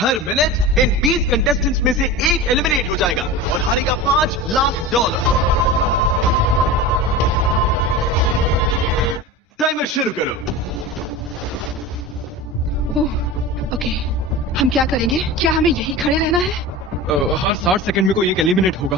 Her minute in 20 contestants में से एक एलिमिनेट हो जाएगा और हारेगा $5 लाख। टाइमर शुरू करो। ओके, हम क्या करेंगे? क्या हमें यही खड़े रहना है? हर 60 सेकंड में कोई एक एलिमिनेट होगा।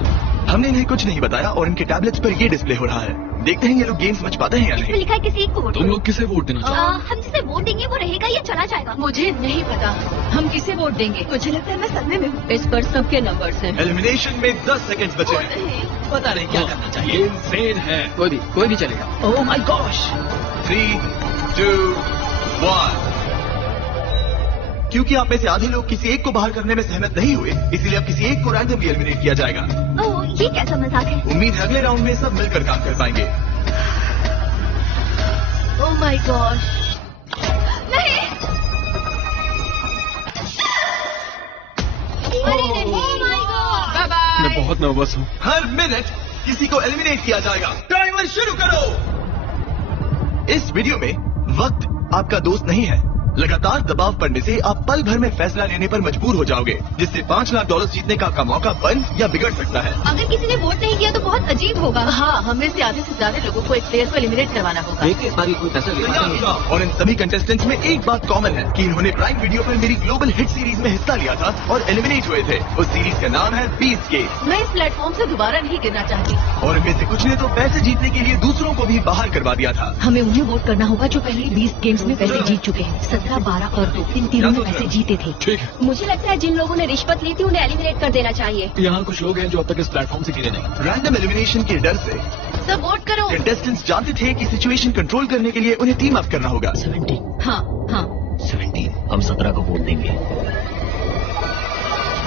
हमने इन्हें कुछ नहीं बताया और इनके टैबलेट्स पर ये डिस्प्ले हो रहा है। देखते हैं ये लोग गेम समझ पाते हैं या इसमें नहीं। लिखा है किसी एक को वोट तुम करो। लोग किसे वोट देना चाहते हम जिसे वोट देंगे वो रहेगा या चला जाएगा? मुझे नहीं पता हम किसे वोट देंगे। मुझे लगता है मैं सदमे में हूँ। इस पर सबके नंबर्स हैं। एलिमिनेशन में 10 सेकंड्स बचे हैं। पता नहीं क्या करना हो? चाहिए। ये इंसेन है। कोई भी चलेगा। ओह माय गॉश। 3, 2, 1। क्योंकि आप में से आधे लोग किसी एक को बाहर करने में सहमत नहीं हुए, इसीलिए अब किसी एक को रैंडमली एलिमिनेट किया जाएगा। ओह, ये कैसा मजाक है? उम्मीद है अगले राउंड में सब मिलकर काम कर पाएंगे। Oh my God. नहीं। अरे नहीं। Oh my God। Bye bye. मैं बहुत नर्वस हूँ। हर मिनट किसी को एलिमिनेट किया जाएगा। टाइमर शुरू करो। इस वीडियो में वक्त आपका दोस्त नहीं है। लगातार दबाव पड़ने से आप पल भर में फैसला लेने पर मजबूर हो जाओगे, जिससे $5 लाख जीतने का आपका मौका बन या बिगड़ सकता है। अगर किसी ने वोट नहीं किया तो बहुत अजीब होगा। हाँ, हमें से आधे से ज्यादा लोगों को एक प्लेयर को एलिमिनेट करवाना होगा। एक बारी कोई पैसा और इन सभी कंटेस्टेंट्स में एक बात कॉमन है कि इन्होंने प्राइम वीडियो पर मेरी ग्लोबल हिट सीरीज में हिस्सा लिया था और एलिमिनेट हुए थे। उस सीरीज का नाम है 20 गेम। मैं इस प्लेटफॉर्म से दोबारा नहीं गिरना चाहती। और इनमें से कुछ ने तो पैसे जीतने के लिए दूसरों को भी बाहर करवा दिया था। हमें उन्हें वोट करना होगा जो पहले 20 गेम्स में पैसे जीत चुके हैं। 17, 12 और 2 इन तीनों में पैसे जीते थे। ठीक है। मुझे लगता है जिन लोगों ने रिश्वत ली थी उन्हें एलिमिनेट कर देना चाहिए। यहाँ कुछ लोग हैं जो अब तक इस प्लेटफॉर्म से गिरे नहीं। रैंडम एलिमिनेशन के डर से सब वोट करो। कंटेस्टेंट्स जानते थे कि सिचुएशन कंट्रोल करने के लिए उन्हें टीम अप करना होगा। 17। हाँ हाँ। 17। हम 17 को वोट देंगे।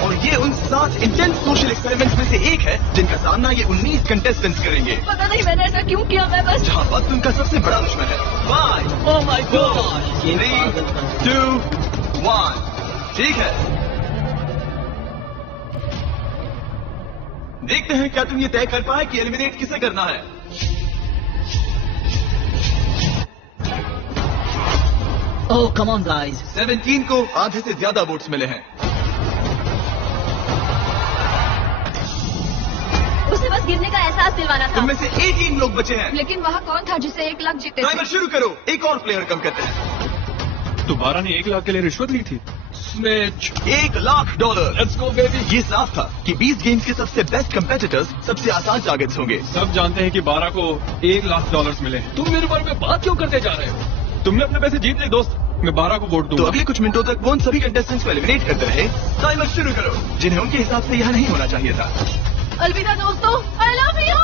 और ये उन 7 इंटेंस सोशल एक्सपेरिमेंट्स में से एक है जिनका सामना ये 19 कंटेस्टेंट्स करेंगे, पता नहीं मैंने ऐसा क्यों किया। मैं बस जहाँ वक्त उनका सबसे बड़ा दुश्मन है। 5, ओह माय 3, 2, 1। ठीक है, देखते हैं क्या तुम ये तय कर पाए कि एलिमिनेट किसे करना है। ओह कम ऑन गाइस। 17 को आधे से ज्यादा वोट्स मिले हैं। उसे बस गिरने का एहसास दिलवाना था। उनमें से 18 लोग बचे हैं। लेकिन वहाँ कौन था जिसे 1 लाख जीते थे? टाइमर शुरू करो। एक और प्लेयर कम करते हैं। दोबारा ने 1 लाख के लिए रिश्वत ली थी। Snatch. $1 lakh. Let's go baby. ये साफ था कि 20 गेम्स के सबसे बेस्ट कंपेटिटर्स सबसे आसान टारगेट्स होंगे। सब जानते हैं कि 12 को $1 लाख मिले हैं। तुम मेरे बारे में बात क्यों करते जा रहे हो? तुमने अपने पैसे जीत लिए दोस्त। मैं 12 को वोट तो दूंगा। अगले कुछ मिनटों तक वो उन सभी कंटेस्टेंट्स को एलिमिनेट करते रहे। टाइमर शुरू करो, जिन्हें उनके हिसाब से यहाँ नहीं होना चाहिए था। अलविदा दोस्तों, आई लव यू।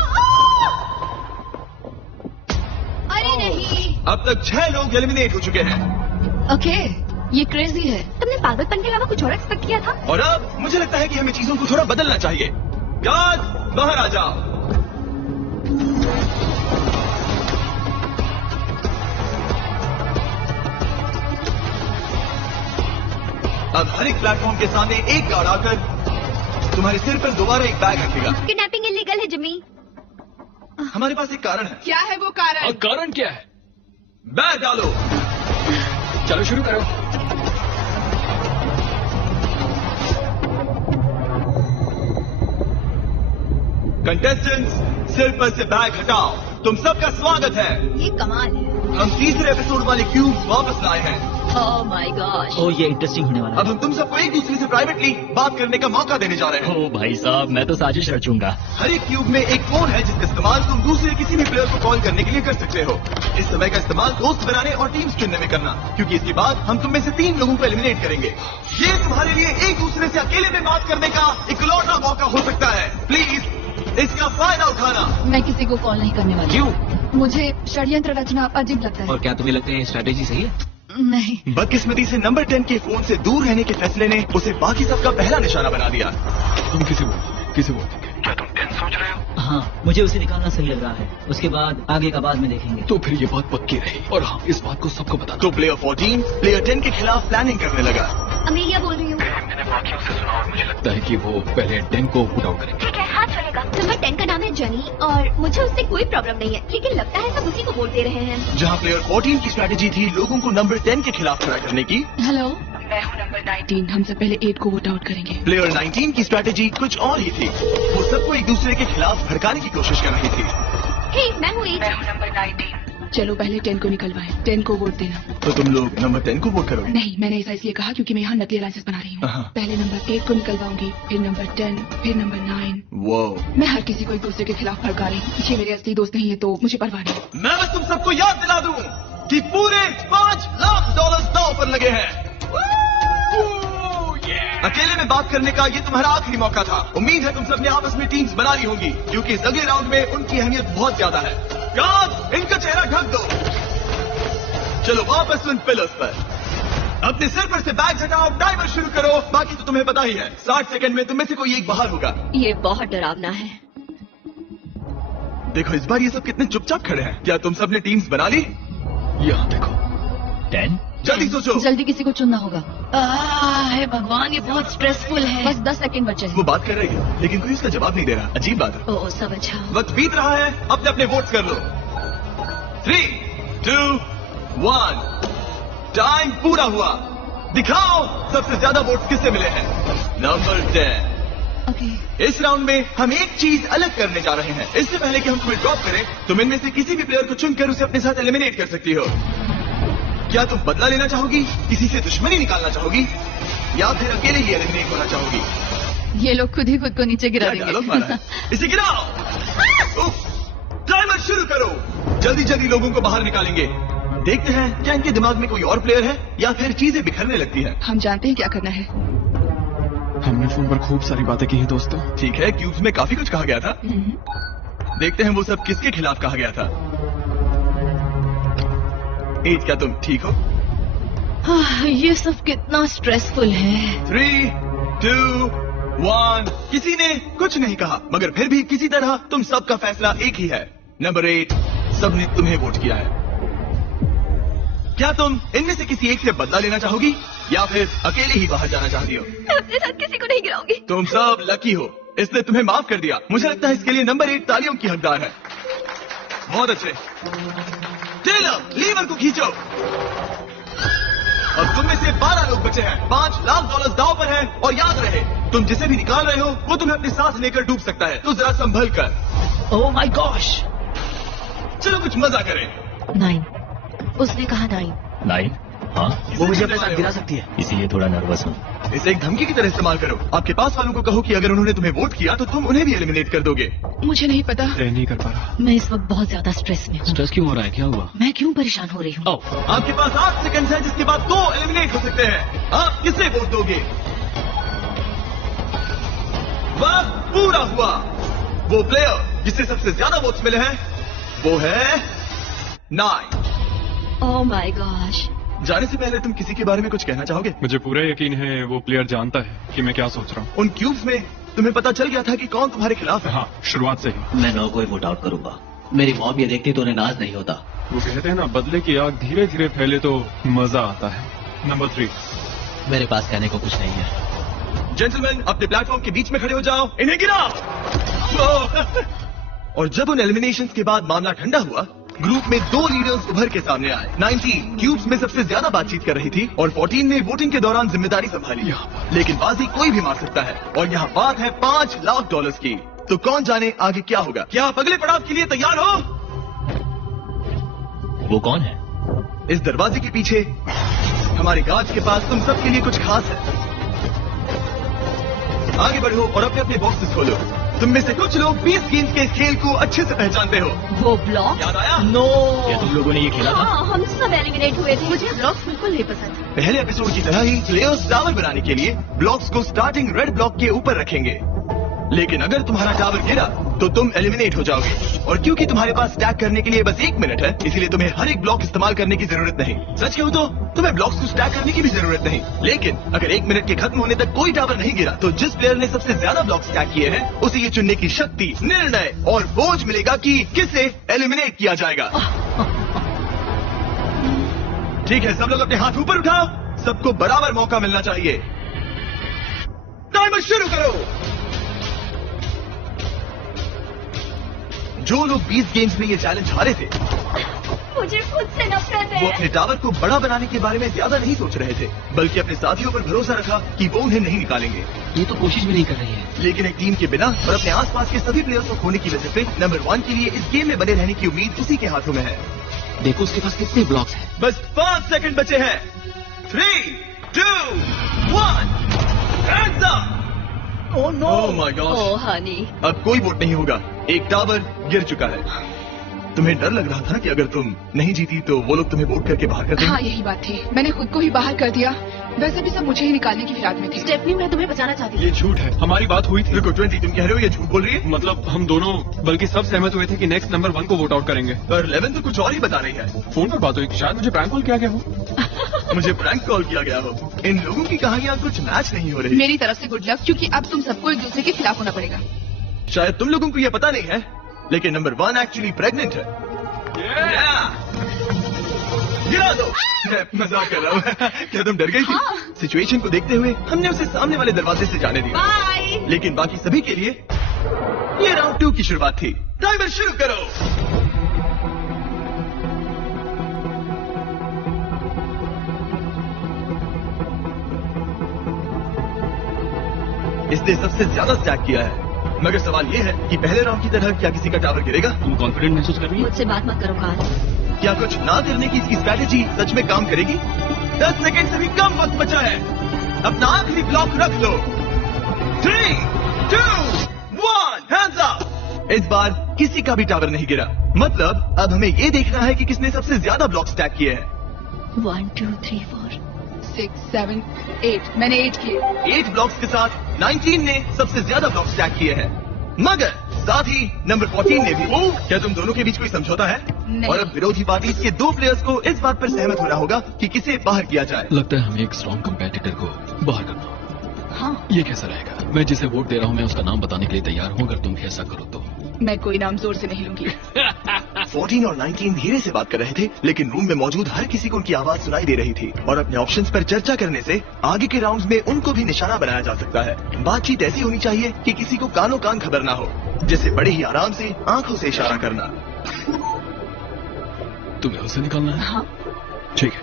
अरे नहीं। अब तक 6 लोग एलिमिनेट हो चुके हैं ओके, ये क्रेजी है। तुमने पागलपन के अलावा कुछ और एक्सपेक्ट किया था? और अब मुझे लगता है कि हमें चीजों को थोड़ा बदलना चाहिए। गार्ड, बाहर आ जाओ। अब हर एक प्लेटफॉर्म के सामने एक गार्ड आकर तुम्हारे सिर पर दोबारा एक बैग रखेगा। किडनैपिंग इलीगल है जिमी। हमारे पास एक कारण है। क्या है वो कारण? कारण क्या है? बैग डालो। चलो शुरू करो। कंटेस्टेंट्स, सिर पर से बैग हटाओ। तुम सबका स्वागत है। ये कमाल है। हम तीसरे एपिसोड वाले क्यूब्स वापस लाए हैं। ओह माय गॉश। ओह ये इंटरेस्टिंग होने वाला अब हम तुम सबको एक दूसरे से प्राइवेटली बात करने का मौका देने जा रहे हैं। ओह भाई साहब, मैं तो साजिश रचूंगा। हर एक क्यूब में एक फोन है जिसका इस्तेमाल तुम दूसरे किसी भी प्लेयर को कॉल करने के लिए कर सकते हो। इस समय का इस्तेमाल दोस्त बनाने और टीम्स चुनने में करना, क्योंकि इसके बाद हम तुम में से 3 लोगों को एलिमिनेट करेंगे। ये तुम्हारे लिए एक दूसरे से अकेले में बात करने का इकलौता मौका हो सकता है। प्लीज इसका फायदा उठाना। मैं किसी को कॉल नहीं करने वाली। क्यों? मुझे षड्यंत्र रचना अजीब लगता है। और क्या तुम्हें लगता है स्ट्रैटेजी सही है? नहीं। बदकिस्मती से नंबर 10 के फोन से दूर रहने के फैसले ने उसे बाकी सबका पहला निशाना बना दिया। तुम किसे वोट दोगे? किसे वोट दोगे? क्या तुम 10 सोच रहे हो? हाँ, मुझे उसे निकालना सही लग रहा है। उसके बाद आगे का बाद में देखेंगे। तो फिर ये बात पक्की रही और हाँ, इस बात को सबको बता दो। तो प्लेयर 14 प्लेयर 10 के खिलाफ प्लानिंग करने लगा। अमेरिया बोल रही हूँ। मैंने बाकियों से सुना और मुझे लगता है कि वो पहले 10 को पुट आउट करेंगे। ठीक है, हाँ चलेगा। नंबर 10 का नाम है जनी और मुझे उससे कोई प्रॉब्लम नहीं है, लेकिन लगता है सब उसी को वोट दे रहे हैं। जहाँ प्लेयर 14 की स्ट्रैटेजी थी लोगों को नंबर 10 के खिलाफ खड़ा करने की, हेलो, मैं हूँ नंबर 19। हम सब पहले 8 को वोट आउट करेंगे। प्लेयर 19 की स्ट्रैटेजी कुछ और ही थी। वो सबको एक दूसरे के खिलाफ भड़काने की कोशिश कर रही थी। हे, मैं हूँ 8। मैं हूँ नंबर 19। चलो पहले 10 को निकलवाएं। 10 को वोट देना। तो तुम लोग नंबर 10 को वोट करोगे? नहीं, मैंने ऐसा इसलिए कहा क्योंकि मैं यहाँ नकली अलायंसेस बना रही हूँ। पहले नंबर 8 को निकलवाऊंगी, फिर नंबर 10, फिर नंबर 9। वो मैं हर किसी को एक दूसरे के खिलाफ भड़का रही हूँ। ये मेरे असली दोस्त नहीं है तो मुझे परवाह नहीं। मैं बस तुम सबको याद दिला दूं कि पूरे $5 लाख दांव पर लगे हैं। अकेले में बात करने का ये तुम्हारा आखिरी मौका था। उम्मीद है तुम सबने आपस में टीम्स बना ली होंगी क्योंकि इस अगले राउंड में उनकी अहमियत बहुत ज्यादा है। गार्ड, इनका चेहरा ढक दो। चलो वापस उन पिलर्स पर। अपने सिर पर से बैग हटाओ, टाइमर शुरू करो। बाकी तो तुम्हें पता ही है, 60 सेकंड में तुम में से कोई एक बाहर होगा। ये बहुत डरावना है। देखो इस बार ये सब कितने चुपचाप खड़े हैं। क्या तुम सबने टीम्स बना ली? यहाँ देखो। 10? जल्दी सोचो। जल्दी किसी को चुनना होगा। हे भगवान, ये बहुत स्ट्रेसफुल है। बस 10 सेकंड बचे हैं। वो बात कर रही है लेकिन कोई उसका जवाब नहीं दे रहा। अजीब बात है। ओह, सब अच्छा। वक्त बीत रहा है, अपने अपने वोट्स कर लो। 3, 2, 1। टाइम पूरा हुआ। दिखाओ सबसे ज्यादा वोट्स किससे मिले हैं। नंबर 10। ओके। इस राउंड में हम एक चीज अलग करने जा रहे हैं। इससे पहले कि हम तुम्हें ड्रॉप करें, तुम इनमें से किसी भी प्लेयर को चुनकर उसे अपने साथ एलिमिनेट कर सकती हो। क्या तुम बदला लेना चाहोगी, किसी से दुश्मनी निकालना चाहोगी, या फिर अकेले ही एलिमिनेट होना चाहोगी? ये लोग खुद ही खुद को नीचे गिरा क्या डायलॉग मारा है? इसे गिराओ। उफ, टाइमर शुरू करो। जल्दी जल्दी लोगों को बाहर निकालेंगे। देखते हैं क्या इनके दिमाग में कोई और प्लेयर है या फिर चीजें बिखरने लगती हैं। हम जानते हैं क्या करना है। हमने फोन पर खूब सारी बातें की हैं दोस्तों। ठीक है, क्यूब्स में काफी कुछ कहा गया था। देखते हैं वो सब किसके खिलाफ कहा गया था। 8, क्या तुम ठीक हो? ये सब कितना स्ट्रेसफुल है। 3, 2, 1। किसी ने कुछ नहीं कहा मगर फिर भी किसी तरह तुम सबका फैसला एक ही है। नंबर 8, सबने तुम्हें वोट किया है। क्या तुम इनमें से किसी एक से बदला लेना चाहोगी या फिर अकेले ही बाहर जाना चाहती हो? मैं अपने साथ किसी को नहीं गिराऊंगी। तुम सब लकी हो, इसने तुम्हें माफ कर दिया। मुझे लगता है इसके लिए नंबर 8 तालियों की हकदार है। बहुत अच्छे। टेलर, लीवर को खींचो। अब तुम में से 12 लोग बचे हैं। $5 लाख दांव पर है और याद रहे, तुम जिसे भी निकाल रहे हो वो तुम्हें अपने साथ लेकर डूब सकता है, तो जरा संभल कर। ओह माय गॉश। चलो कुछ मजा करें। 9। उसने कहा 9। 9? हाँ, वो मुझे अपने साथ गिरा सकती है, इसीलिए थोड़ा नर्वस हूँ। इसे एक धमकी की तरह इस्तेमाल करो। आपके पास वालों को कहो कि अगर उन्होंने तुम्हें वोट किया तो तुम उन्हें भी एलिमिनेट कर दोगे। मुझे नहीं पता। तय नहीं कर पा रहा। मैं इस वक्त बहुत ज्यादा स्ट्रेस में हूँ। स्ट्रेस क्यों हो रहा है, क्या हुआ? मैं क्यों परेशान हो रही हूँ? ओह, आपके पास 8 सेकंड है जिसके बाद 2 एलिमिनेट हो सकते हैं। आप किसे वोट दोगे? वक्त पूरा हुआ। वो प्लेयर जिसे सबसे ज्यादा वोट्स मिले हैं वो है 9। ओह माय गॉश। जाने से पहले तुम किसी के बारे में कुछ कहना चाहोगे? मुझे पूरा यकीन है वो प्लेयर जानता है कि मैं क्या सोच रहा हूँ। उन क्यूब्स में तुम्हें पता चल गया था कि कौन तुम्हारे खिलाफ है। हाँ, शुरुआत से ही। मैं 9 को ही वोट आउट करूंगा। मेरी मॉम ये देखती तो उन्हें नाज नहीं होता। वो कहते हैं ना, बदले की आग धीरे धीरे फैले तो मजा आता है। नंबर 3। मेरे पास कहने को कुछ नहीं है। जेंटलमैन, अपने प्लेटफॉर्म के बीच में खड़े हो जाओ। इन्हें गिराओ। और जब उन एलिमिनेशंस के बाद मामला ठंडा हुआ, ग्रुप में 2 लीडर्स उभर के सामने आए। 19 क्यूब्स में सबसे ज्यादा बातचीत कर रही थी और 14 ने वोटिंग के दौरान जिम्मेदारी संभाली। लेकिन बाजी कोई भी मार सकता है और यहाँ बात है $5 लाख की। तो कौन जाने आगे क्या होगा। क्या आप अगले पड़ाव के लिए तैयार हो? वो कौन है? इस दरवाजे के पीछे हमारे गार्ड के पास तुम सब के लिए कुछ खास है। आगे बढ़ो और अपने अपने बॉक्सेस खोलो। तुम में से कुछ लोग 20 गेम्स के इस खेल को अच्छे से पहचानते हो। वो ब्लॉक? याद आया? नो। क्या तुम लोगों ने ये खेला था? हाँ, हम सब एलिमिनेट हुए थे। मुझे ब्लॉक्स बिल्कुल नहीं पसंद। पहले एपिसोड की तरह ही प्लेयर्स टावर बनाने के लिए ब्लॉक्स को स्टार्टिंग रेड ब्लॉक के ऊपर रखेंगे। लेकिन अगर तुम्हारा टावर गिरा तो तुम एलिमिनेट हो जाओगे। और क्योंकि तुम्हारे पास स्टैक करने के लिए बस 1 मिनट है, इसलिए तुम्हें हर एक ब्लॉक इस्तेमाल करने की जरूरत नहीं। सच कहूं तो तुम्हें ब्लॉक्स को स्टैक करने की भी जरूरत नहीं। लेकिन अगर 1 मिनट के खत्म होने तक कोई टावर नहीं गिरा तो जिस प्लेयर ने सबसे ज्यादा ब्लॉक स्टैक किए हैं उसे ये चुनने की शक्ति, निर्णय और बोझ मिलेगा कि किसे एलिमिनेट किया जाएगा। ठीक है, सब लोग अपने हाथ ऊपर उठाओ। सबको बराबर मौका मिलना चाहिए। टाइमर शुरू करो। जो लोग 20 गेम्स में ये चैलेंज हारे थे मुझे खुद से नफरत वो है। अपने टावर को बड़ा बनाने के बारे में ज्यादा नहीं सोच रहे थे, बल्कि अपने साथियों पर भरोसा रखा कि वो उन्हें नहीं निकालेंगे। ये तो कोशिश भी नहीं कर रही है। लेकिन एक टीम के बिना और अपने आसपास के सभी प्लेयर्स को खोने की वजह से नंबर 1 के लिए इस गेम में बने रहने की उम्मीद उसी के हाथों में है। देखो उसके पास कितने ब्लॉक्स हैं। बस 5 सेकंड बचे हैं। 3, 2, 1 hands up. Oh no, oh my god. Oh honey, अब कोई वोट नहीं होगा, एक टावर गिर चुका है। तुम्हें डर लग रहा था कि अगर तुम नहीं जीती तो वो लोग तुम्हें वोट करके बाहर कर देंगे। हाँ यही बात थी, मैंने खुद को ही बाहर कर दिया। वैसे भी सब मुझे ही निकालने की फिराक में थे। स्टेफनी मैं तुम्हें बचाना चाहती हूँ। ये झूठ है, हमारी बात हुई थी। रुको 20, तुम कह रहे हो ये झूठ बोल रही है? मतलब हम दोनों, बल्कि सब सहमत हुए थे कि नेक्स्ट नंबर 1 को वोट आउट करेंगे। पर 11 तो कुछ और ही बता रही है। फोन पर बात हुई, शायद मुझे प्रैंक कॉल किया गया हो। मुझे प्रैंक कॉल किया गया हो। इन लोगों की कहानियां कुछ मैच नहीं हो रही। मेरी तरफ से गुड लक, क्योंकि अब तुम सबको एक दूसरे के खिलाफ होना पड़ेगा। शायद तुम लोगों को ये पता नहीं है, लेकिन नंबर 1 एक्चुअली प्रेग्नेंट है। गिरा दो। मैं मजाक कर रहा हूँ। क्या तुम डर गई थी? सिचुएशन को देखते हुए हमने उसे सामने वाले दरवाजे से जाने दिया, बाय। लेकिन बाकी सभी के लिए ये राउंड 2 की शुरुआत थी। टाइमर शुरू करो। इसने सबसे ज्यादा स्टैक किया है, मगर सवाल ये है कि पहले राउंड की तरह क्या किसी का टावर गिरेगा? तुम कॉन्फिडेंट महसूस कर रही हो? मुझसे बात मत करो कार्ल। क्या कुछ ना करने की इसकी स्ट्रैटेजी सच में काम करेगी? 10 सेकंड से भी कम वक्त बचा है, अपना आखिरी ब्लॉक रख लो। 3, 2, 1 हैंड्स अप। इस बार किसी का भी टावर नहीं गिरा, मतलब अब हमें ये देखना है कि किसने सबसे ज्यादा ब्लॉक स्टैक किए हैं। 1, 2, 3, 4 6, 7, 8, मैंने 8 किए। 8 ब्लॉक्स के साथ 19 ने सबसे ज्यादा ब्लॉक स्टैक किए हैं, मगर साथ ही नंबर 14 ने भी। क्या तुम दोनों के बीच कोई समझौता है? नहीं। और अब विरोधी पार्टी के 2 प्लेयर्स को इस बात पर सहमत होना होगा कि किसे बाहर किया जाए। लगता है हमें एक स्ट्रॉन्ग कंपेटिटर को बाहर करना होगा। हाँ, ये कैसा रहेगा? मैं जिसे वोट दे रहा हूँ मैं उसका नाम बताने के लिए तैयार हूँ, अगर तुम भी ऐसा करो तो। मैं कोई नाम जोर से नहीं लूंगी। 14 और 19 धीरे से बात कर रहे थे, लेकिन रूम में मौजूद हर किसी को उनकी आवाज सुनाई दे रही थी। और अपने ऑप्शंस पर चर्चा करने से आगे के राउंड्स में उनको भी निशाना बनाया जा सकता है। बातचीत ऐसी होनी चाहिए कि किसी को कानों कान खबर ना हो, जैसे बड़े ही आराम से आंखों से इशारा करना। तुम्हें उसे निकालना है? हाँ, ठीक है,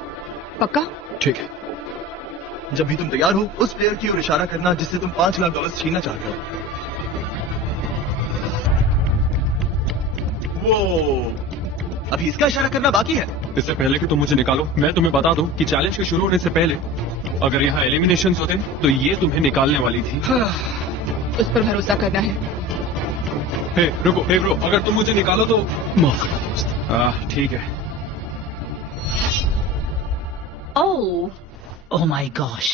पक्का? ठीक है। जब भी तुम तैयार हो उस प्लेयर की ओर इशारा करना जिससे तुम $5 लाख छीनना चाहते हो। वो अभी इसका इशारा करना बाकी है। इससे पहले कि तुम मुझे निकालो, मैं तुम्हें बता दूं कि चैलेंज के शुरू होने से पहले अगर यहाँ एलिमिनेशंस होते तो ये तुम्हें निकालने वाली थी। उस पर भरोसा करना है। हे ब्रो, अगर तुम मुझे निकालो तो माफ करना दोस्त। ठीक है। ओह ओह माय गॉश।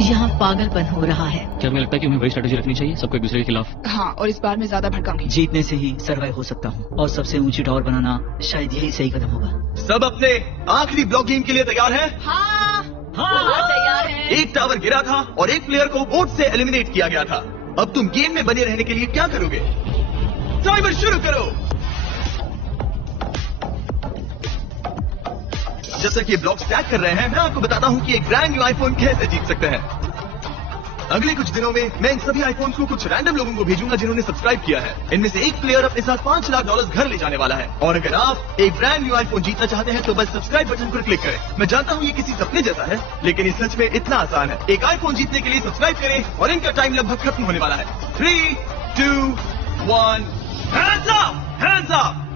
यहाँ पागलपन हो रहा है। क्या तुम्हें लगता है कि हमें वही स्ट्रेटेजी रखनी चाहिए, सबको एक दूसरे के खिलाफ? हाँ, और इस बार मैं ज्यादा भड़काऊंगी। जीतने से ही सर्वाइव हो सकता हूँ, और सबसे ऊंची टावर बनाना शायद यही सही कदम होगा। सब अपने आखिरी ब्लॉक गेम के लिए तैयार हैं? हाँ, तैयार है। एक टावर गिरा था और एक प्लेयर को वोट से एलिमिनेट किया गया था। अब तुम गेम में बने रहने के लिए क्या करोगे? टाइमर शुरू करो। जब तक ये ब्लॉक स्टैक कर रहे हैं, मैं आपको बताता हूँ कि एक ब्रांड न्यू आईफोन कैसे जीत सकते हैं। अगले कुछ दिनों में मैं इन सभी आईफोन्स को कुछ रैंडम लोगों को भेजूंगा जिन्होंने सब्सक्राइब किया है। इनमें से एक प्लेयर अपने साथ $5 लाख घर ले जाने वाला है। और अगर आप एक ब्रांड न्यू आईफोन जीतना चाहते हैं तो बस सब्सक्राइब बटन पर क्लिक करें। मैं जानता हूँ ये किसी सपने जैसा है, लेकिन ये सच में इतना आसान है। एक आईफोन जीतने के लिए सब्सक्राइब करें और इनका टाइम लगभग खत्म होने वाला है। 3, 2, 1 हैंड्स अप, हैंड्स अप।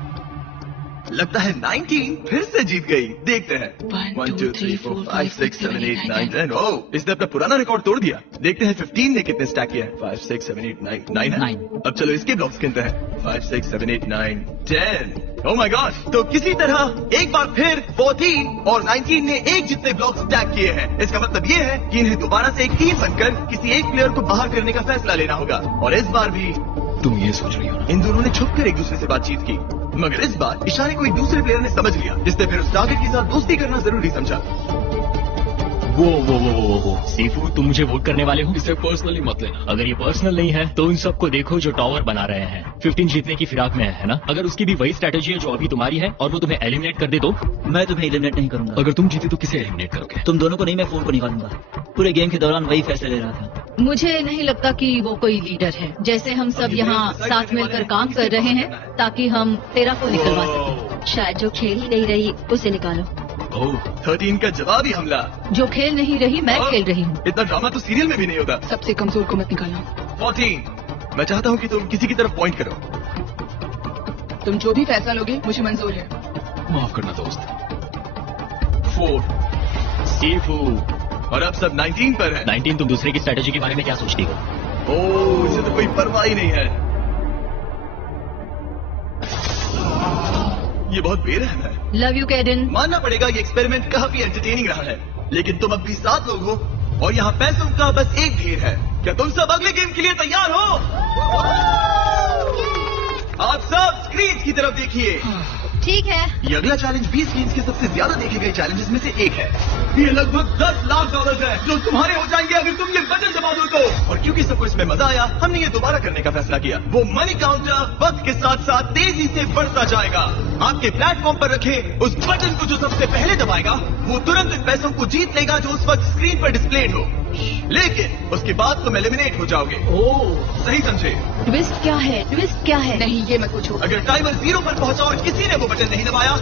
लगता है 19 फिर से जीत गई। देखते हैं। 1, 2, 3, 4, 5, 6, 7, 8, 9, 10। ओह, इसने अपना पुराना रिकॉर्ड तोड़ दिया। देखते हैं 15 ने कितने स्टैक किया है। 5, 6, 7, 8, 9 है। 9। अब चलो इसके ब्लॉक्स गिनते हैं। 5, 6, 7, 8, 9, 10। ओह माय गॉड। तो किसी तरह एक बार फिर 14 और 19 ने एक जितने ब्लॉक स्टैक किए हैं। इसका मतलब ये है कि इन्हें दोबारा से एक टीम बनकर किसी एक प्लेयर को बाहर करने का फैसला लेना होगा। और इस बार भी तुम ये सोच रही हो ना? इन दोनों ने छुपकर एक दूसरे से बातचीत की, मगर इस बार इशारे को एक दूसरे प्लेयर ने समझ लिया, जिसने फिर उस टारगेट के साथ दोस्ती करना जरूरी समझा। वो सीफू, तुम मुझे वोट करने वाले हो? इसे पर्सनली मत लेना। अगर ये पर्सनल नहीं है तो उन सबको देखो जो टावर बना रहे हैं। 15 जीतने की फिराक में है ना? अगर उसकी भी वही स्ट्रेटेजी है जो अभी तुम्हारी है और वो तुम्हें एलिमिनेट कर दे तो? मैं तुम्हें एलिमिनेट नहीं करूंगा। अगर तुम जीते तो किसे एलिमिनेट करोगे? तुम दोनों को नहीं, मैं फोन को निकालूंगा। पूरे गेम के दौरान वही फैसला ले रहा था। मुझे नहीं लगता कि वो कोई लीडर है। जैसे हम सब यहाँ साथ मिलकर काम कर रहे हैं ताकि हम तेरा को निकलवा सकें। शायद जो खेल ही नहीं रही उसे निकालो। ओह, 13 का जवाबी हमला। जो खेल नहीं रही मैं खेल रही हूँ। इतना ड्रामा तो सीरियल में भी नहीं होता। सबसे कमजोर को मत निकालना। 14, मैं चाहता हूँ कि तुम किसी की तरफ पॉइंट करो। तुम जो भी फैसला लोगे मुझे मंजूर है। माफ करना दोस्त। 4, सीफू। और अब सब 19 पर है। 19, तुम दूसरे की स्ट्रेटेजी के बारे में क्या सोचती हो? ओह, इसे तो कोई परवाह ही नहीं है। ये बहुत बेरहम है। Love you कैडन। मानना पड़ेगा ये एक्सपेरिमेंट काफी एंटरटेनिंग रहा है, लेकिन तुम अब भी 7 लोग हो और यहाँ पैसों का बस एक ढेर है। क्या तुम सब अगले गेम के लिए तैयार हो? आप सब स्क्रीन की तरफ देखिए। ठीक है। ये अगला चैलेंज 20 गेम्स के सबसे ज्यादा देखे गए चैलेंजेस में से एक है। ये लगभग $10 लाख है जो तुम्हारे हो जाएंगे अगर तुम ये बटन दबा दो तो। और क्योंकि सबको इसमें मजा आया, हमने ये दोबारा करने का फैसला किया। वो मनी काउंटर वक्त के साथ साथ तेजी से बढ़ता जाएगा। आपके प्लेटफॉर्म पर रखे उस बटन को जो सबसे पहले दबाएगा वो तुरंत इन पैसों को जीत लेगा जो उस वक्त स्क्रीन पर डिस्प्लेड हो। लेकिन उसके बाद तुम एलिमिनेट हो जाओगे। ओह, सही समझे? ट्विस्ट क्या है? ट्विस्ट क्या है? नहीं, ये मत पूछो। अगर टाइमर 0 पर पहुंचा और किसी ने वो बटन नहीं दबाया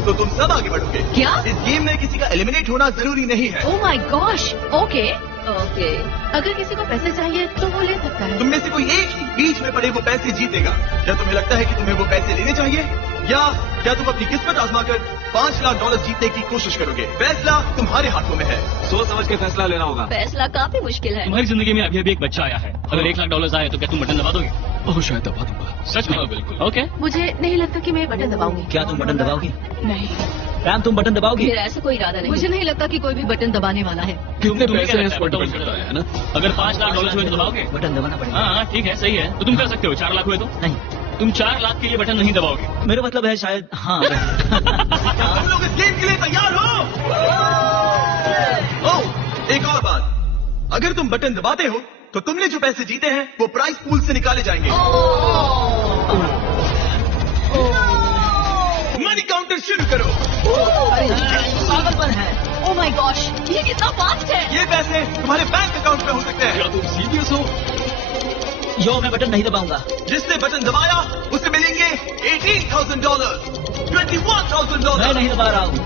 तो तुम सब आगे बढ़ोगे। क्या? इस गेम में किसी का एलिमिनेट होना जरूरी नहीं है। ओह माय गॉश। ओके ओके, अगर किसी को पैसे चाहिए तो वो ले सकता है। तुम में से कोई एक ही बीच में पड़े वो पैसे जीतेगा। क्या तुम्हें लगता है कि तुम्हें वो पैसे लेने चाहिए, या क्या तुम अपनी किस्मत आजमाकर $5 लाख जीतने की कोशिश करोगे? फैसला तुम्हारे हाथों में है। सोच समझ के फैसला लेना होगा। फैसला काफी मुश्किल है। तुम्हारी जिंदगी में अभी अभी एक बच्चा आया है। अगर $1 लाख आए तो क्या तुम बटन दबा दोगे? ओह, शायद दबा दूंगा। सच में? हाँ, बिल्कुल। ओके। मुझे नहीं लगता कि मैं बटन दबाऊंगी। क्या तुम बटन दबाओगी? नहीं। रैम, तुम बटन दबाओगी? मेरा ऐसा कोई इरादा नहीं। मुझे नहीं लगता कि कोई भी बटन दबाने वाला है। कितने तुम्हें पैसे क्या हैं इस लगता पर है? डिपेंड करता है ना? अगर $5 लाख हुए तो दबाओगे? बटन दबाना पड़ेगा। हाँ ठीक है, सही है। तो तुम कर सकते हो। 4 लाख हुए तो? नहीं, तुम 4 लाख के लिए बटन नहीं दबाओगे? मेरा मतलब है शायद हाँ। क्या तुम लोग इस गेम के लिए तैयार हो? ओह, एक और बात, अगर तुम बटन दबाते हो तो तुमने जो पैसे जीते हैं वो प्राइस पूल से निकाले जाएंगे। मनी काउंटर शुरू करो। पागलपन है। ओह माय गॉश, ये कितना फास्ट है। ये पैसे तुम्हारे बैंक अकाउंट में हो सकते हैं। क्या तुम सीरियस हो? यो, मैं बटन नहीं दबाऊंगा। जिसने बटन दबाया उसे मिलेंगे $18,000, मैं $21,000, नहीं दबा रहा हूँ।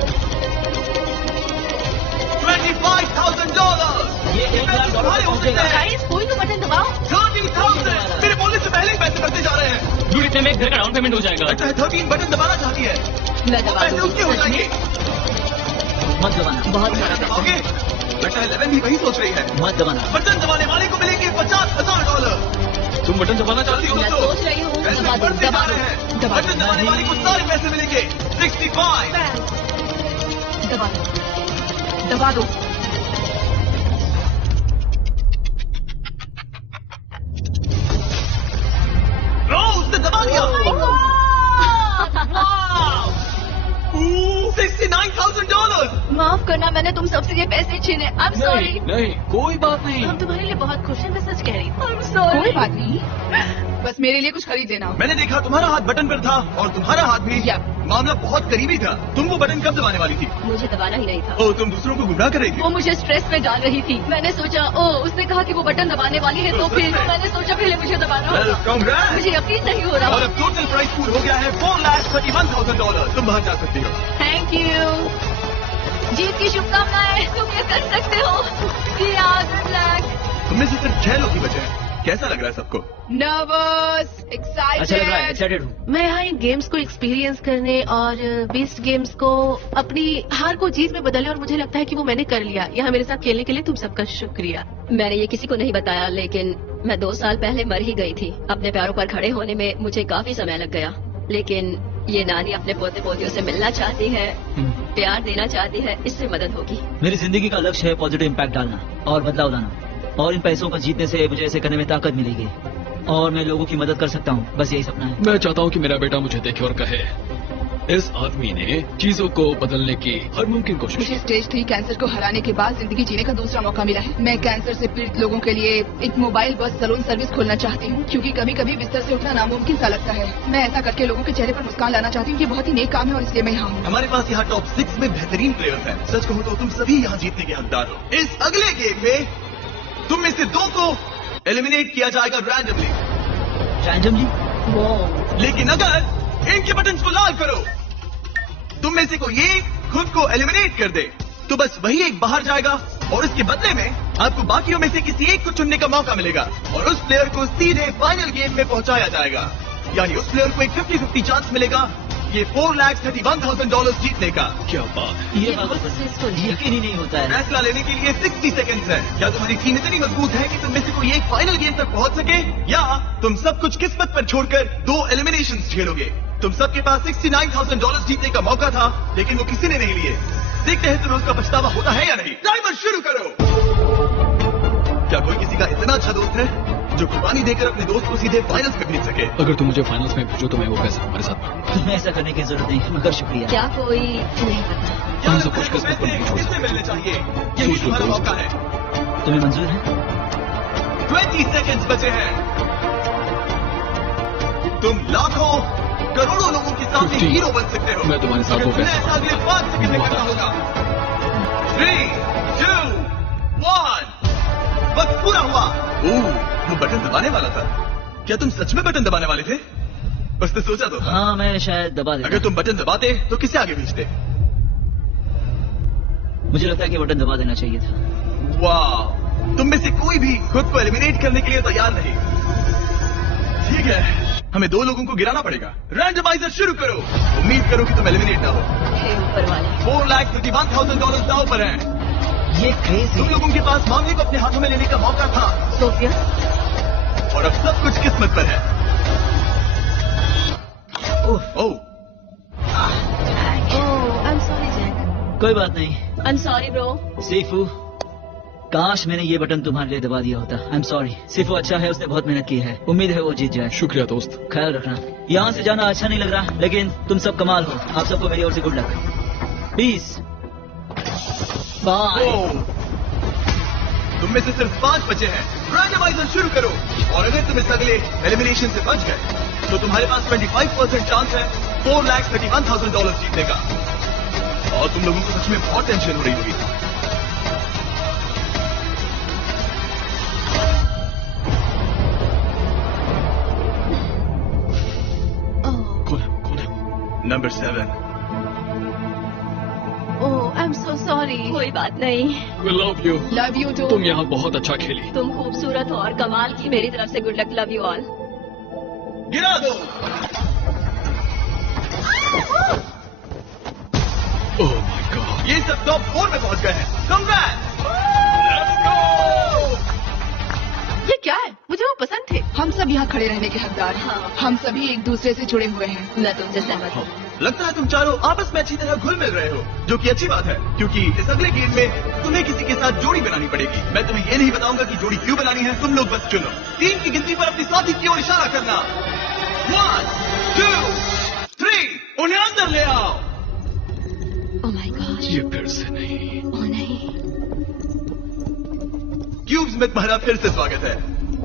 $25,000। ये $1 लाख तुम्हारे हो सकते हैं। गाइस, कोई तो बटन दबाओ। 30,000। मेरे बोलने से पहले ही पैसे बढ़ते जा रहे हैं। दूर इतने में एक घर का डाउन पेमेंट हो जाएगा। लगता है 13 बटन दबाना चाहती है। मैं वो दबा पैसे उसके हो दूंगी। जाएंगे। मत दबाना, बहुत सारा पैसा दबाओगे? है। लगता है 11 भी वही सोच रही है। मत दबाना। बटन दबाने वाले को मिलेंगे $50,000। तुम बटन दबाना चाहती हो? मैं दोस्तों, सोच रही हूँ। पैसे दबा दो, बढ़ते जा दबा रहे दो, हैं। दबा बटन दो, दबाने वाले को सारे पैसे मिलेंगे 65। दबा दो, दबा दो। उसने दबा दिया। $69,000। माफ करना, मैंने तुम सबसे ये पैसे छीने। I am sorry. नहीं, कोई बात नहीं। हम तुम्हारे लिए बहुत खुश हैं, मैं सच कह रही हूँ। आई एम कोई सॉरी। बात नहीं, बस मेरे लिए कुछ खरीद लेना। मैंने देखा तुम्हारा हाथ बटन पर था और तुम्हारा हाथ भी। या। मामला बहुत करीबी था। तुम वो बटन कब दबाने वाली थी? मुझे दबाना ही नहीं था। ओ, तुम दूसरों को गुमराह कर रही थी। वो मुझे स्ट्रेस में डाल रही थी। मैंने सोचा, ओ उसने कहा कि वो बटन दबाने वाली है, तो फिर मैंने सोचा पहले मुझे दबाना Well, होगा। congrats! मुझे यकीन नहीं हो और रहा। अब टोटल प्राइस पूल हो गया है $4,31,000। तुम बाहर जा सकती हो। Thank you. जीत की शुभकामनाएं। तुम ये कर सकते हो। Good luck. तुमने से सिर्फ 6 लोग ही बचे हैं। कैसा लग रहा है सबको? नर्वस, अच्छा लग रहा है, एक्साइटेड। एक्साइटेड हूँ। मैं यहाँ इन गेम्स को एक्सपीरियंस करने और बीस्ट गेम्स को अपनी हार को जीत में बदलने, और मुझे लगता है कि वो मैंने कर लिया। यहाँ मेरे साथ खेलने के लिए तुम सबका शुक्रिया। मैंने ये किसी को नहीं बताया, लेकिन मैं 2 साल पहले मर ही गई थी। अपने पैरों पर खड़े होने में मुझे काफी समय लग गया, लेकिन ये नानी अपने पोते पोतियों से मिलना चाहती है, प्यार देना चाहती है। इससे मदद होगी। मेरी जिंदगी का लक्ष्य है पॉजिटिव इम्पैक्ट डालना और बदलाव लाना, और इन पैसों का जीतने से मुझे ऐसे करने में ताकत मिलेगी और मैं लोगों की मदद कर सकता हूँ। बस यही सपना है। मैं चाहता हूँ कि मेरा बेटा मुझे देखे और कहे, इस आदमी ने चीजों को बदलने की हर मुमकिन कोशिश मुझे की। स्टेज 3 कैंसर को हराने के बाद जिंदगी जीने का दूसरा मौका मिला है। मैं कैंसर से पीड़ित लोगों के लिए एक मोबाइल बस सैलून सर्विस खोलना चाहती हूँ, क्योंकि कभी कभी बिस्तर से उठना नामुमकिन सा लगता है। मैं ऐसा करके लोगों के चेहरे पर मुस्कान लाना चाहती हूँ। ये बहुत ही नेक काम है और इसलिए मैं यहाँ हूँ। हमारे पास यहाँ टॉप 6 में बेहतरीन प्लेयर्स हैं। सच कहूँ तो तुम सभी यहाँ जीतने के हकदार हो। इस अगले गेम में तुम में से 2 को एलिमिनेट किया जाएगा रैंडमली। रैंडमली? लेकिन अगर इनके बटन्स को लाल करो, तुम में से कोई एक खुद को एलिमिनेट कर दे, तो बस वही एक बाहर जाएगा और इसके बदले में आपको बाकियों में से किसी एक को चुनने का मौका मिलेगा और उस प्लेयर को सीधे फाइनल गेम में पहुंचाया जाएगा। यानी उस प्लेयर को एक 50-50 चांस मिलेगा ये $4,31,000 जीतने का। क्या बात है। ये बहुत successful है। यकीन ही नहीं होता है। फैसला लेने के लिए 60 सेकंड्स है। क्या तुम्हारी टीम इतनी मजबूत है कि तुम में से कोई एक फाइनल गेम तक पहुंच सके, या तुम सब कुछ किस्मत पर छोड़कर 2 एलिमिनेशन झेलोगे? तुम सबके पास $69,000 जीतने का मौका था, लेकिन वो किसी ने नहीं लिए। देखते हैं तुम्हें उसका पछतावा होता है या नहीं। टाइमर शुरू करो। क्या कोई किसी का इतना अच्छा दोस्त है जो कुर्बानी देकर अपने दोस्त को सीधे फाइनल्स में भेज सके? अगर तुम मुझे फाइनल्स में भेजो तो मैं वो पैसा हमारे साथ मांगूंगा। तुम्हें ऐसा करने की जरूरत नहीं, मगर शुक्रिया। क्या कोई नहीं पता। क्या हम सब लगता है कुछ किस्मत पर पैसे नहीं छोड़ किससे सकते। मिलने चाहिए? यही सोच लो तुम्हारा दोस्त। मौका है। तुम्हें मंजूर है? 20 सेकंड्स बचे हैं। तुम लाखों करोड़ों लोगों के सामने 50 हीरो बन सकते हो। मैं तुम्हारे साथ मगर वो तुम्हें पैसा ऐसा अगले 5 सेकंड में करना होगा। 3, 2, 1। वक्त पूरा हुआ। वो बटन दबाने वाला था। क्या तुम सच में बटन दबाने वाले थे? बस तो सोचा तो था। हाँ, मैं शायद दबा देता। अगर तुम बटन दबाते तो किसे आगे भेजते? मुझे लगता है कि बटन दबा देना चाहिए था। वाह, तुम में से कोई भी खुद को एलिमिनेट करने के लिए तैयार नहीं। ठीक है, हमें 2 लोगों को गिराना पड़ेगा। रैंडमाइजर शुरू करो। उम्मीद करो कि तुम एलिमिनेट ना हो। हे ऊपर वाले। $4,31,000 दांव पर है। ये क्रेजी। तुम लोगों के पास मामले को अपने हाथों में लेने का मौका था, सोफिया, और अब सब कुछ किस्मत पर है। ओह, ओह, आई एम सॉरी जैक। कोई बात नहीं। I am sorry bro. सीफू, काश मैंने ये बटन तुम्हारे लिए दबा दिया होता। I am sorry. सीफू अच्छा है, उसने बहुत मेहनत की है। उम्मीद है वो जीत जाए। शुक्रिया दोस्त। ख्याल रखना। यहाँ से जाना अच्छा नहीं लग रहा, लेकिन तुम सब कमाल हो। आप सबको मेरी ओर से गुड लक। पीस। बाय। ओह। तुम में से सिर्फ 5 बचे हैं। रैंडमाइजर शुरू करो, और अगर तुम इस अगले एलिमिनेशन से बच गए तो तुम्हारे पास 25% चांस है $4,31,000 जीतने का। और तुम लोगों को सच में बहुत टेंशन हो रही होगी। कौन है? Number 7। Oh, I am so sorry. कोई बात नहीं। I love you। Love you too. तुम यहाँ बहुत अच्छा खेली। तुम खूबसूरत हो और कमाल की। मेरी तरफ से good luck. Love you all. गिरा दो। ओह माय गॉड। ये सब टॉप 4 में पहुंच गए हैं। Congrats! ये क्या है? मुझे वो पसंद थे। हम सब यहाँ खड़े रहने के हकदार हैं। हाँ। हम सभी एक दूसरे से जुड़े हुए हैं। मैं तुमसे सहमत हूँ। लगता है तुम चारों आपस में अच्छी तरह घुल मिल रहे हो, जो कि अच्छी बात है, क्योंकि इस अगले गेम में तुम्हें किसी के साथ जोड़ी बनानी पड़ेगी। मैं तुम्हें ये नहीं बताऊंगा कि जोड़ी क्यों बनानी है, तुम लोग बस चुनो। 3 की गिनती पर अपनी साथी की ओर इशारा करना। 1, 2, 3, उन्हें अंदर ले आओ। ओह माय गॉड। ये फिर से नहीं। ओह नहीं। क्यूब्स में तुम्हारा फिर से स्वागत है।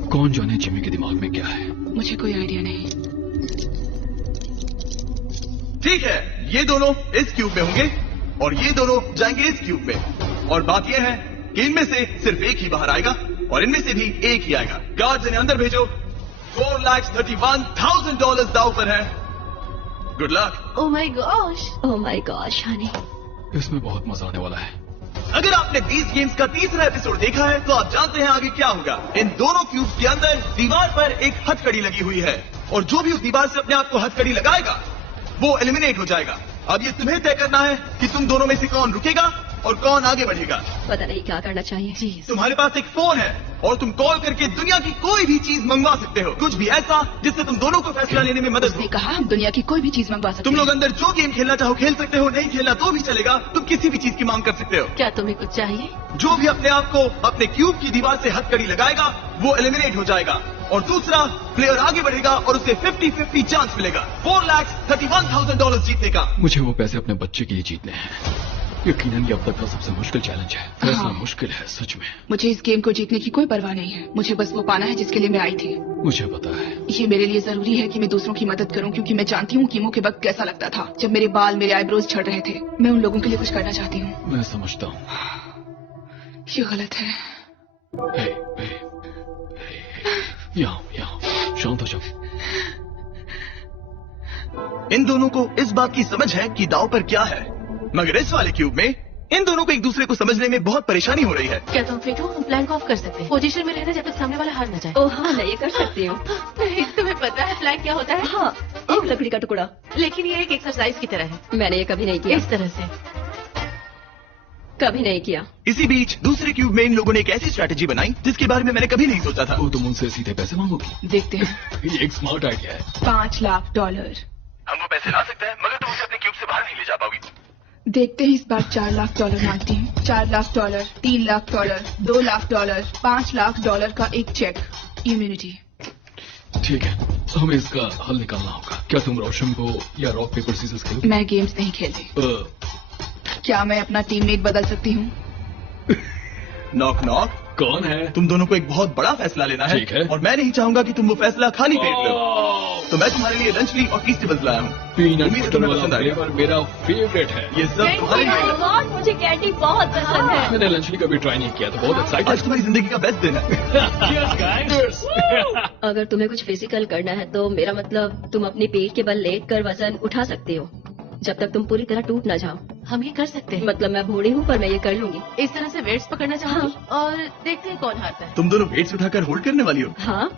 कौन जाने जिमी के दिमाग में क्या है। मुझे कोई आइडिया नहीं। ठीक है, ये दोनों इस क्यूब में होंगे और ये दोनों जाएंगे इस क्यूब में, और बात यह है कि इनमें से सिर्फ एक ही बाहर आएगा और इनमें से भी एक ही आएगा। गार्ड्स इन्हें अंदर भेजो। $4,31,000 दाव पर है। Good luck. Oh my gosh. Oh my god Shani. इसमें बहुत मजा आने वाला है। अगर आपने 20 गेम्स का तीसरा एपिसोड देखा है तो आप जानते हैं आगे क्या होगा। इन दोनों क्यूब्स के अंदर दीवार पर एक हथकड़ी लगी हुई है, और जो भी उस दीवार से अपने आप को हथकड़ी लगाएगा वो एलिमिनेट हो जाएगा। अब ये तुम्हें तय करना है कि तुम दोनों में से कौन रुकेगा और कौन आगे बढ़ेगा। पता नहीं क्या करना चाहिए। जी। तुम्हारे पास एक फोन है और तुम कॉल करके दुनिया की कोई भी चीज मंगवा सकते हो, कुछ भी ऐसा जिससे तुम दोनों को फैसला लेने में मदद उसने हो। कहा हम दुनिया की कोई भी चीज मंगवा सकते तुम हैं। लोग अंदर जो गेम खेलना चाहो खेल सकते हो, नहीं खेलना तो भी चलेगा। तुम किसी भी चीज की मांग कर सकते हो। क्या तुम्हें कुछ चाहिए? जो भी अपने आप को अपने क्यूब की दीवार से हथकड़ी लगाएगा वो एलिमिनेट हो जाएगा, और दूसरा प्लेयर आगे बढ़ेगा और उसे 50-50 चांस मिलेगा $4,31,000 जीतने का। मुझे वो पैसे अपने बच्चे के लिए जीतने हैं। यकीनन ये अब तक का सबसे मुश्किल चैलेंज है। फैसला हाँ। मुश्किल है सच में। मुझे इस गेम को जीतने की कोई परवाह नहीं है। मुझे बस वो पाना है जिसके लिए मैं आई थी। मुझे पता है। ये मेरे लिए जरूरी है कि मैं दूसरों की मदद करूं, क्योंकि मैं जानती हूँ कीमो के वक्त कैसा लगता था जब मेरे बाल मेरे आईब्रोज झड़ रहे थे। मैं उन लोगों के लिए कुछ करना चाहती हूँ। मैं समझता हूँ। ये गलत है। यहाँ शांत हो जाओ। इन दोनों को इस बात की समझ है कि दाव पर क्या है, मगर इस वाले क्यूब में इन दोनों को एक दूसरे को समझने में बहुत परेशानी हो रही है। क्या तुम फिट हो? हम प्लान को ऑफ कर सकते हैं। पोजीशन में रहना जब तक सामने वाला हार न जाए। ओह हाँ, मैं ये कर सकती हूँ। नहीं, तुम्हें पता है प्लान क्या होता है? हाँ, एक लकड़ी का टुकड़ा। लेकिन ये एक एक्सरसाइज की तरह है। मैंने ये कभी नहीं किया। इस तरह से कभी नहीं किया। इसी बीच दूसरे क्यूब में इन लोगों ने एक ऐसी स्ट्रैटेजी बनाई जिसके बारे में मैंने कभी नहीं सोचा था। वो तुम उनसे सीधे पैसे मांगोगी? देखते हैं। ये एक स्मार्ट आइडिया है। $5 लाख। हम वो पैसे ला सकते हैं, मगर तुम उसे अपने क्यूब से बाहर नहीं ले जा पाओगी। देखते हैं इस बार $4 लाख मांगती हूँ। $4 लाख, $3 लाख, $2 लाख, $5 लाख का एक चेक। इम्यूनिटी। ठीक है, हमें इसका हल निकालना होगा। क्या तुम रोशन को या रॉक पेपर सीजर्स खेलोगे? मैं गेम्स नहीं खेलती। क्या मैं अपना टीममेट बदल सकती हूँ? Knock knock. कौन है? तुम दोनों को एक बहुत बड़ा फैसला लेना है, ठीक है। और मैं नहीं चाहूंगा कि तुम वो फैसला खाली पेट लो। तो मैं तुम्हारे लिए लंचली और फीस्टेबल्स लाया हूँ। पीनट उम्मीद है बटर तुम्हें वाला पसंद आएगा। फ्लेवर मेरा फेवरेट है। ये सब तुम्हारे लिए है। गॉड, मुझे कैंडी बहुत पसंद है। मैंने लंचली कभी ट्राई नहीं किया, तो बहुत आज एक्साइटेड। तुम्हारी जिंदगी का बेस्ट दिन है। अगर तुम्हें कुछ फिजिकल करना है तो मेरा मतलब तुम अपनी पेट के बल लेट कर वजन उठा सकती हो, जब तक तुम पूरी तरह टूट ना जाओ। हम ये कर सकते हैं। मतलब मैं बूढ़ी हूँ पर मैं ये कर लूंगी। इस तरह से वेट्स पकड़ना चाहूंगी और देखते हैं कौन हारता है। तुम दोनों वेट्स उठाकर होल्ड करने वाली हो। हाँ,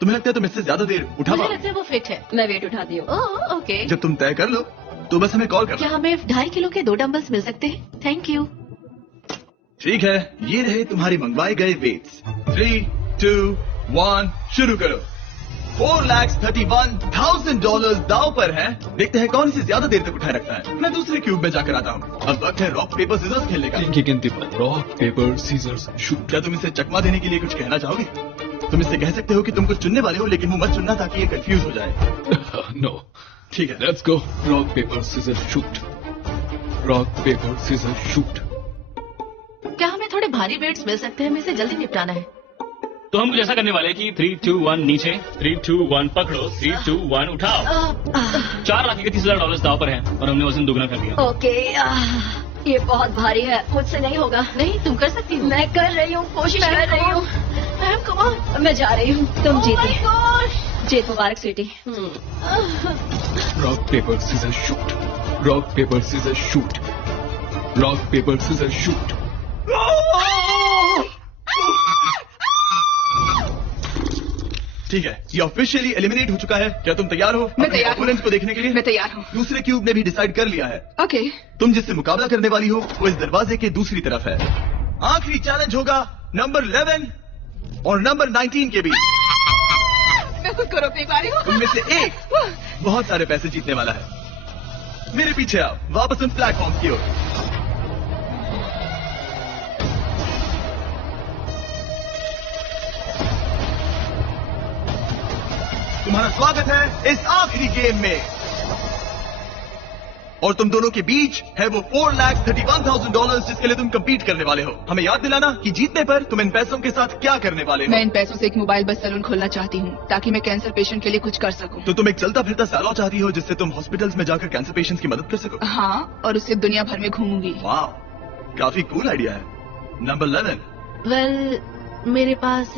तुम्हें लगता है तुम इससे ज्यादा देर उठा मुझे पाओगे? लगता है वो फिट है। मैं वेट उठाती हूँ। Oh okay. जब तुम तय कर लो तो बस हमें कॉल क्या करना। हमें 2.5 किलो के 2 डंबल्स मिल सकते हैं? Thank you. ठीक है, ये रहे तुम्हारे मंगवाए गए वेट्स। 3, 2, 1 शुरू करो। $4,31,000 दाव पर है। देखते हैं कौन इसे ज्यादा देर तक उठाए रखता है। मैं दूसरे क्यूब में जाकर आता हूँ। अब वक्त है रॉक पेपर सीजर्स खेलने का। इनकी गिनती पर रॉक पेपर सीजर्स शूट। क्या तुम इसे चकमा देने के लिए कुछ कहना चाहोगे? तुम इससे कह सकते हो कि तुम कुछ चुनने वाले हो, लेकिन वो मत चुनना ताकि ये कंफ्यूज हो जाए। नो, ठीक है। Let's go. Rock paper scissor shoot. Rock paper scissor shoot. क्या हमें थोड़े भारी वेट्स मिल सकते हैं? हमें इसे जल्दी निपटाना है। तो हम कुछ ऐसा करने वाले हैं कि 3, 2, 1 नीचे, 3, 2, 1 पकड़ो, 3, 2, 1 उठाओ। $4,31,000 दाव पर है और हमने वजन दुगना कर दिया। ओके, ये बहुत भारी है, मुझसे नहीं होगा। नहीं, तुम कर सकती हो। मैं कर रही हूँ, कोशिश कर रही हूँ। Ma'am come on. मैं जा रही हूँ। तुम जीती। जीत मुबारक sweetie. Rock paper scissor shoot. Rock paper scissor shoot. Rock paper scissor shoot. ठीक है, ये ऑफिशियली एलिमिनेट हो चुका है। क्या तुम तैयार हो मैं अपने तैयार हूँ। opponents को देखने के लिए? मैं तैयार हूँ। दूसरे क्यूब ने भी डिसाइड कर लिया है। ओके। तुम जिससे मुकाबला करने वाली हो वो इस दरवाजे के दूसरी तरफ है। आखिरी चैलेंज होगा नंबर 11 और नंबर 19 के बीच। मैं खुद को रोक नहीं पा रही हूँ। उनमें से एक बहुत सारे पैसे जीतने वाला है। मेरे पीछे आओ, वापस उन प्लेटफॉर्म की ओर। तुम्हारा स्वागत है इस आखिरी गेम में, और तुम दोनों के बीच है वो $4,31,000 जिसके लिए तुम compete करने वाले हो। हमें याद दिलाना कि जीतने पर तुम इन पैसों के साथ क्या करने वाले मैं हो। इन पैसों से एक मोबाइल बस सैलून खोलना चाहती हूँ ताकि मैं कैंसर पेशेंट के लिए कुछ कर सकूँ। तो तुम एक चलता फिरता सैलून चाहती हो जिससे तुम हॉस्पिटल्स में जाकर कैंसर पेशेंट्स की मदद कर सको। हाँ, और उससे दुनिया भर में घूमूंगी। वाह, काफी कूल आइडिया है। नंबर 11। वेल, मेरे पास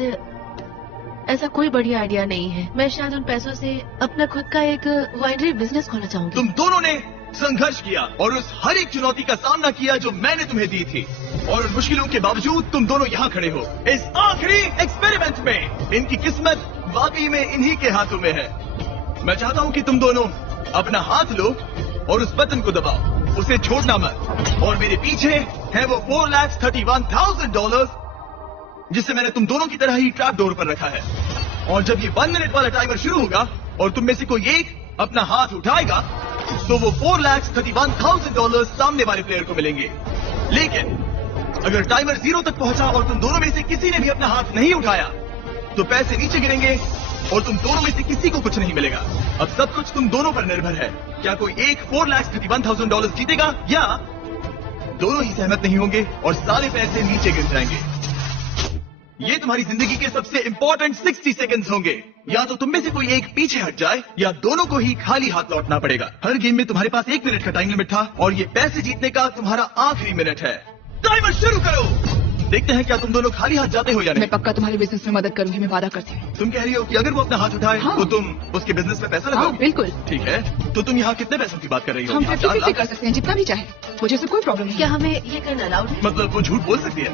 ऐसा कोई बढ़िया आइडिया नहीं है। मैं शायद उन पैसों से अपना खुद का एक वाइनरी बिजनेस खोलना चाहूंगी। तुम दोनों ने संघर्ष किया और उस हर एक चुनौती का सामना किया जो मैंने तुम्हें दी थी, और उन मुश्किलों के बावजूद तुम दोनों यहाँ खड़े हो इस आखिरी एक्सपेरिमेंट में। इनकी किस्मत वाकई में इन्हीं के हाथों में है। मैं चाहता हूँ कि तुम दोनों अपना हाथ लो और उस बटन को दबाओ, उसे छोड़ना मत। और मेरे पीछे है वो $4,31,000 जिसे मैंने तुम दोनों की तरह ही ट्रैप डोर पर रखा है। और जब ये 1 मिनट वाला टाइमर शुरू होगा और तुम में से कोई एक अपना हाथ उठाएगा तो वो $4,31,000 सामने वाले प्लेयर को मिलेंगे। लेकिन अगर टाइमर 0 तक पहुंचा और तुम दोनों में से किसी ने भी अपना हाथ नहीं उठाया तो पैसे नीचे गिरेंगे और तुम दोनों में से किसी को कुछ नहीं मिलेगा। अब सब कुछ तुम दोनों पर निर्भर है। क्या कोई एक $4,31,000 जीतेगा, या दोनों ही सहमत नहीं होंगे और सारे पैसे नीचे गिर जाएंगे। ये तुम्हारी जिंदगी के सबसे इंपॉर्टेंट 60 सेकंड्स होंगे। या तो तुम में से कोई एक पीछे हट जाए या दोनों को ही खाली हाथ लौटना पड़ेगा। हर गेम में तुम्हारे पास 1 मिनट का टाइम लिमिट था और ये पैसे जीतने का तुम्हारा आखिरी मिनट है। टाइमर शुरू करो। देखते हैं क्या तुम दोनों खाली हाथ जाते हो या मैं नहीं। पक्का तुम्हारे बिजनेस में मदद करूंगी, मैं वादा करती हूँ। तुम कह रही हो कि अगर वो अपना हाथ उठाए हाँ। तो तुम उसके बिजनेस में पैसा हाँ लगाओगे। बिल्कुल, ठीक है, तो तुम यहाँ कितने पैसों की बात कर रही हो? हम यहाँ 50-50 4 कर लाख? सकते हैं, जितना भी चाहे। मुझे से कोई प्रॉब्लम नहीं। क्या हमें ये करना अलाउड है? मतलब वो झूठ बोल सकती है।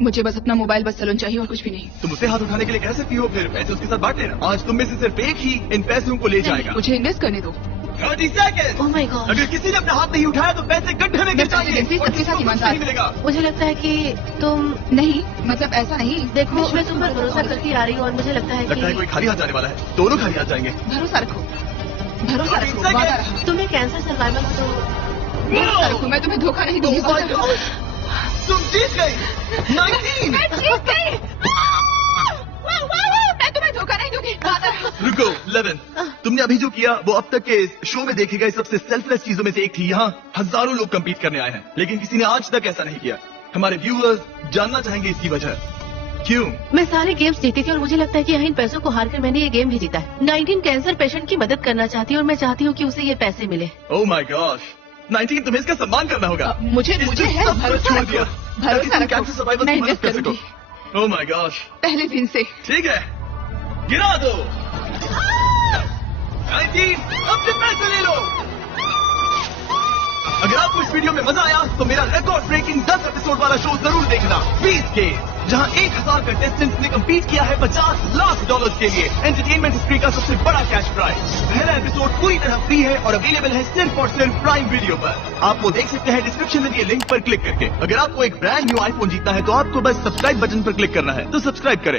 मुझे बस अपना मोबाइल बस सैलून चाहिए और कुछ भी नहीं। तुम उसे हाथ उठाने के लिए कह सकती हो, फिर पैसे उसके साथ बांट लेना। आज तुम में से सिर्फ एक ही इन पैसों को ले जाएगा। मुझे इन्वेस्ट करने दो। 30 सेकंड। ओह माय गॉड, अगर किसी ने अपना हाथ नहीं उठाया तो पैसे गड्ढे में गिर मैं जाएंगे पहले दिन से और सबके साथ किसी को कुछ ईमानदार नहीं मिलेगा। मुझे लगता है कि तुम नहीं, मतलब ऐसा नहीं। देखो, मैं तुम पर भरोसा करती आ रही हूँ और मुझे लगता है लगता है कोई कि खाली हाथ जाने वाला है। दोनों खाली हाथ जाएंगे। भरोसा रखो, भरोसा एक रखो, सेकंड। वादा रहा। तुम्हें कैंसर सर्वाइवल तो भरोसा रखो, मैं तुम्हें धोखा नहीं दूंगी। Oh my God! तुम जीत गई 19। मैं जीत गई। मैं तुम्हें धोखा नहीं दूंगी, वादा रहा। रुको 11। तुमने अभी जो किया वो अब तक के इस शो में देखे गए सबसे सेल्फलेस चीजों में से एक थी। यहाँ हजारों लोग कम्पीट करने आए हैं, लेकिन किसी ने आज तक ऐसा नहीं किया। हमारे व्यूअर्स जानना चाहेंगे इसकी वजह क्यों। मैं सारे गेम्स जीती थी और मुझे लगता है कि यहाँ इन पैसों को हारकर मैंने ये गेम भी जीता है। 19 कैंसर पेशेंट की मदद करना चाहती हूँ और मैं चाहती हूँ कि उसे ये पैसे मिले। ओह माय गॉड 19, तुम्हें इसका सम्मान करना होगा। मुझे इसने है सब कुछ भरोसा छोड़ रखो, दिया ताकि भरोसा तुम रखो। कैंसर सर्वाइवल मैं की मदद इन्वेस्ट कर सको। करूंगी ओह माय गॉड पहले दिन से। ठीक है, गिरा दो। 19, अपने पैसे ले लो। अगर आपको इस वीडियो में मजा आया तो मेरा रिकॉर्ड ब्रेकिंग 10 एपिसोड वाला शो जरूर देखना, बीस के, जहां 1000 कंटेस्टेंट्स ने कंपीट किया है $50 लाख के लिए एंटरटेनमेंट हिस्ट्री का सबसे बड़ा कैश प्राइज। पहला एपिसोड पूरी तरह फ्री है और अवेलेबल है सिर्फ और सिर्फ प्राइम वीडियो पर। आप वो देख सकते हैं डिस्क्रिप्शन में दिए लिंक पर क्लिक करके। अगर आपको एक ब्रांड न्यू आईफोन जीतना है तो आपको बस सब्सक्राइब बटन पर क्लिक करना है, तो सब्सक्राइब करें।